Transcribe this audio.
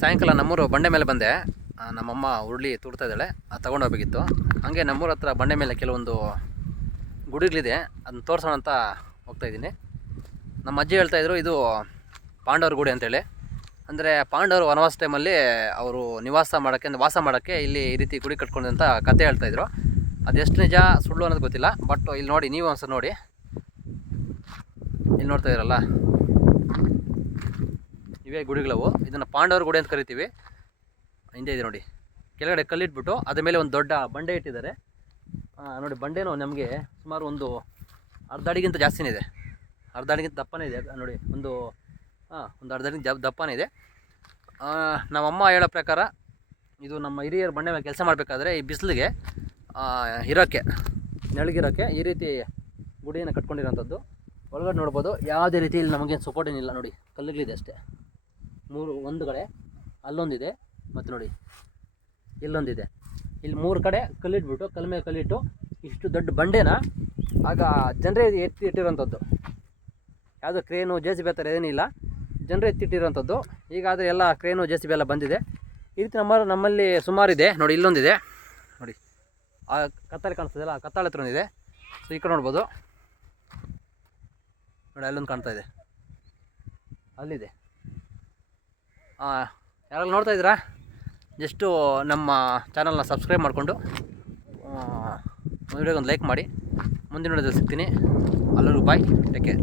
ಸಾಯಂಕಾಲ ನಮ್ಮೂರು ಬಂಡೆ ಮೇಲೆ ಬಂದೆ. ನಮ್ಮಮ್ಮ ಉರುಳಿ ತೂಡ್ತಾ ಇದ್ದಾಳೆ. ಅದು ತೊಗೊಂಡು ಹೋಗ್ಬೇಕಿತ್ತು. ಹಾಗೆ ನಮ್ಮೂರ ಹತ್ರ ಬಂಡೆ ಮೇಲೆ ಕೆಲವೊಂದು ಗುಡಿಗಳಿದೆ. ಅದನ್ನ ತೋರಿಸೋಣ ಅಂತ ಹೋಗ್ತಾ ಇದ್ದೀನಿ. ನಮ್ಮ ಅಜ್ಜಿ ಹೇಳ್ತಾ ಇದ್ರು, ಇದು ಪಾಂಡವ್ರ ಗುಡಿ ಅಂತೇಳಿ ಅಂದರೆ ಪಾಂಡವರು ವನವಾಸ ಟೈಮಲ್ಲಿ ಅವರು ನಿವಾಸ ಮಾಡೋಕ್ಕೆ, ವಾಸ ಮಾಡೋಕ್ಕೆ ಇಲ್ಲಿ ಈ ರೀತಿ ಗುಡಿ ಕಟ್ಕೊಂಡು ಅಂತ ಕತೆ ಹೇಳ್ತಾಯಿದ್ರು ಅದೆಷ್ಟು ನಿಜ, ಸುಳ್ಳು ಅನ್ನೋದು ಗೊತ್ತಿಲ್ಲ. ಬಟ್ ಇಲ್ಲಿ ನೋಡಿ ನೀವು ಒಂದ್ಸಲ ನೋಡಿ. ಇಲ್ಲಿ ನೋಡ್ತಾ ಇದ್ದೀರಲ್ಲ. ಇವೇ ಗುಡಿಗಳವು. ಇದನ್ನು ಪಾಂಡವರ ಗುಡಿ ಅಂತ ಕರಿತೀವಿ. ಹಿಂದೆ ಇದೆ ನೋಡಿ. ಕೆಳಗಡೆ ಕಲ್ಲಿಟ್ಬಿಟ್ಟು ಅದ್ರ ಮೇಲೆ ಒಂದು ದೊಡ್ಡ ಬಂಡೆ ಇಟ್ಟಿದ್ದಾರೆ. ನೋಡಿ, ಬಂಡೆನೂ ನಮಗೆ ಸುಮಾರು ಒಂದು ಅರ್ಧ ಅಡಿಗಿಂತ ಜಾಸ್ತಿನೇ ಇದೆ. ಅರ್ಧ ಅಡಿಗಿಂತ ದಪ್ಪನೇ ಇದೆ. ನೋಡಿ, ಒಂದು ಹಾಂ ಒಂದು ಅರ್ಧ ಅಡಿಗಿಂತ ಜಪ್ ದಪ್ಪನೇ ಇದೆ. ನಮ್ಮಮ್ಮ ಹೇಳೋ ಪ್ರಕಾರ ಇದು ನಮ್ಮ ಹಿರಿಯರು ಬಂಡೆ ಮೇಲೆ ಕೆಲಸ ಮಾಡಬೇಕಾದ್ರೆ ಈ ಬಿಸಿಲಿಗೆ ಇರೋಕ್ಕೆ, ನೆಳಗಿರೋಕ್ಕೆ ಈ ರೀತಿ ಗುಡಿಯನ್ನು ಕಟ್ಕೊಂಡಿರೋಂಥದ್ದು. ಒಳಗಡೆ ನೋಡ್ಬೋದು, ಯಾವುದೇ ರೀತಿ ಇಲ್ಲಿ ನಮಗೇನು ಸಪೋರ್ಟ್ ಏನಿಲ್ಲ ನೋಡಿ. ಕಲ್ಲುಗಳಿದೆ ಅಷ್ಟೇ. ಮೂರು, ಒಂದು ಕಡೆ ಅಲ್ಲೊಂದಿದೆ. ಮತ್ತು ನೋಡಿ, ಇಲ್ಲೊಂದಿದೆ. ಇಲ್ಲಿ ಮೂರು ಕಡೆ ಕಲ್ಲಿಟ್ಬಿಟ್ಟು, ಕಲ್ಲ ಮೇಲೆ ಕಲ್ಲಿಟ್ಟು ಇಷ್ಟು ದೊಡ್ಡ ಬಂಡೆನ? ಆಗ ಜನರೇ ಎತ್ತಿ ಇಟ್ಟಿರೋಂಥದ್ದು ಯಾವುದೋ ಕ್ರೇನು ಜೆ ಸಿ ಬಿ ಥರ ಏನಿಲ್ಲ ಜನರೇ ಎತ್ತಿಟ್ಟಿರೋಂಥದ್ದು ಈಗಾದರೆ ಎಲ್ಲ ಕ್ರೇನು ಜೆ ಸಿ ಬಿ ಎಲ್ಲ ಬಂದಿದೆ. ಈ ರೀತಿ ನಮ್ಮ, ನಮ್ಮಲ್ಲಿ ಸುಮಾರಿದೆ. ನೋಡಿ, ಇಲ್ಲೊಂದಿದೆ. ನೋಡಿ, ಆ ಕತ್ತಲೆ ಕಾಣಿಸ್ತದಲ್ಲ, ಆ ಕತ್ತಾಳೆ ಹತ್ರ ಒಂದಿದೆ. ಸೊ ಈ ಕಡೆ ನೋಡ್ಬೋದು. ನೋಡಿ, ಅಲ್ಲೊಂದು ಕಾಣ್ತಾ ಇದೆ. ಅಲ್ಲಿದೆ. ಯಾರೆಲ್ಲ ನೋಡ್ತಾ ಇದ್ದೀರಾ? ಜಸ್ಟು ನಮ್ಮ ಚಾನಲ್ನ ಸಬ್ಸ್ಕ್ರೈಬ್ ಮಾಡಿಕೊಂಡು ವಿಡಿಯೋಗೊಂದು ಲೈಕ್ ಮಾಡಿ. ಮುಂದಿನ ವಿಡಿಯೋದಲ್ಲಿ ಸಿಗ್ತೀನಿ. ಎಲ್ಲರಿಗೂ ಬಾಯ್. Take care